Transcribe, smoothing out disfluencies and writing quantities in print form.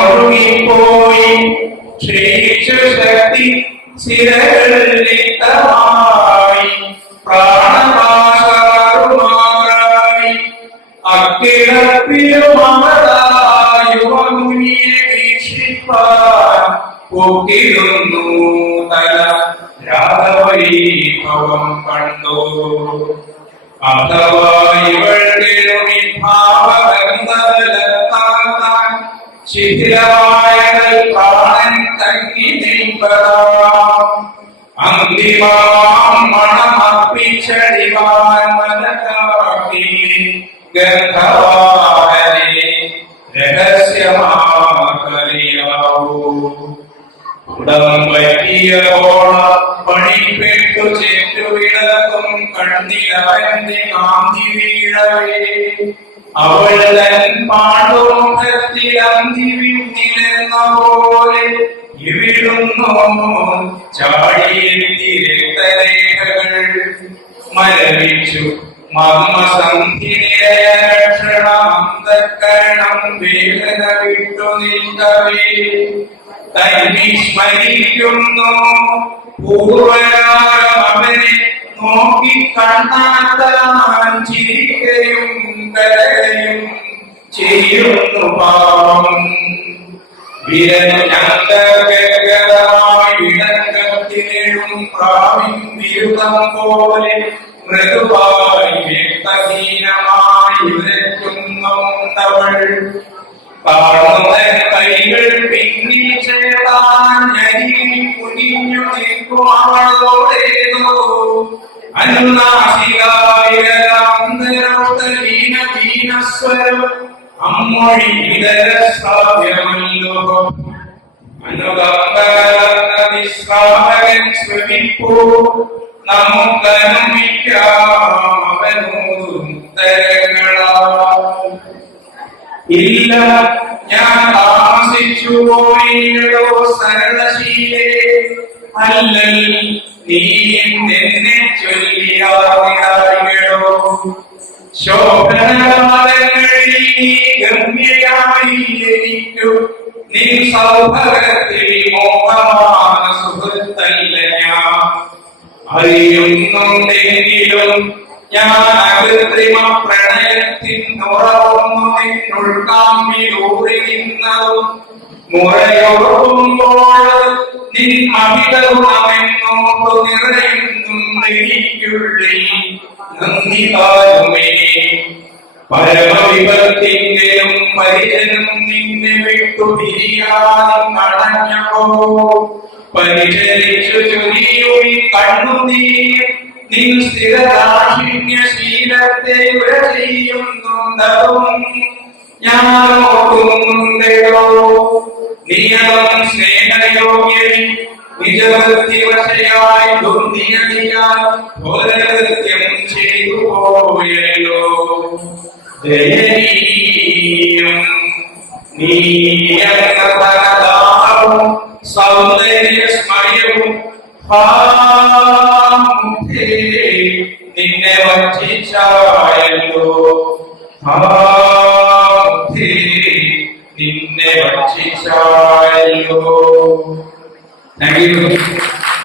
ഒഴുകിപ്പോയി ക്ഷയിച്ചു ശക്തി ചിരകളിത്തമായി പ്രാണപാശാറുമാറായി അക്കിടപ്പിലുമമതായുവമുനിയെ വീക്ഷിപ്പാൻ പൊക്കിടുന്നു തല രാധവൈഭവം കണ്ടോ അഥവാ ഇവളുടെ ഭാവഗന്ധലത്താൻ ശിഥിലമായ പ്രാണൻ തങ്ങി നിൽപ്പതാം അന്തിമാം മണമർപ്പിച്ചടിവാൻ മനകാട്ടി ഗന്ധവാഹനെ രഹസ്യമാകറിയാവൂ ഉടമ്പറ്റിയ ഓണ പണിപ്പെട്ടു ചെറ്റുവിടക്കും കണ്ണിലവന്റെ കാന്തി വീഴവേ അവൾ തൻ പാണ്ഡുമുഖത്തിൽ അന്തി വീണിരുന്ന പോലെ ഇവിടുന്നോ ചാടിയെത്തി രക്തരേഖകൾ മരവിച്ചു മർമ്മസന്ധിനിരക്ഷണം വേദന വിട്ടു നിൽക്കവേ വിസ്മരിക്കുന്നു പൂർവകാലം അവനെ നോക്കി കണ്ണാത്താൻ ചിരിക്കയും കരയും ചെയ്യുന്നു പാവം വിരനു ഞന്തകരമായി ഇടങ്കത്തിനും പ്രാവിൻ വിരുദം പോലെ മൃദുവായി വ്യക്തഹീനമായി ഉരയ്ക്കുന്നവൾ കാണുന്ന കൈകൾ പിന്നിൽ ചേർത്താൻ കുനിഞ്ഞു നിൽക്കും അവളോടേതോ അനുനാസികായിരന്തരോടീനീനസ്വരം അമ്മൊഴി ഇതരസാധ്യമല്ലോ അനുഗംഗൻ ശ്രമിപ്പോ നമുക്കനുമിക്കാമവനോത്തരങ്ങളാ ഇല്ല ഞാൻ താമസിച്ചു പോയിടോ സരളശീലേ അല്ലൽ നീ എന്നെ ചൊല്ലിയാടോ ശോഭനകാലങ്ങളിൽ നീ ഗമ്യയായി എനിക്കു നീ സൗഭഗത്തിൽ മോഹமான സുഹൃത്തല്ല ഞാൻ അറിയുന്നുണ്ടെങ്കിലും ഞാൻ അകൃത്രിമ പ്രണയത്തിൻ ഉറവൊന്നു നിന്നുൾക്കാമ്പിലൂറിയുന്നതും മുറയോടുമ്പോൾ നിൻ അമിതഗുണമെന്നോട്ടു നിറയുന്നുള്ളിൽ നന്ദിതാലുമേ പരമവിപത്തിങ്കിലും പരിജനം നിന്നെ വിട്ടു പിരിയാനും അടഞ്ഞപ്പോ പരിചരിച്ചു ചൊരിയുമി കണ്ണുനീർ നിൻ സ്ഥിരദാക്ഷിണ്യശീലത്തെ ചെയ്യുന്നുണ്ടതും ഞാൻ നോക്കുന്നുണ്ടോ നിയമം സ്നേഹയോഗ്യനി നിജവൃത്തിവശയായി ദുർനിയതിയാൽ ഘോരകൃത്യം ചെയ്തു പോയല്ലോ ദയനീയം നീയങ്ങതനദാഹവും സൗന്ദര്യസ്മയവും നിന്നെ വഞ്ചിച്ചായല്ലോ നിന്നെ വഞ്ചിച്ചായല്ലോ. Thank you.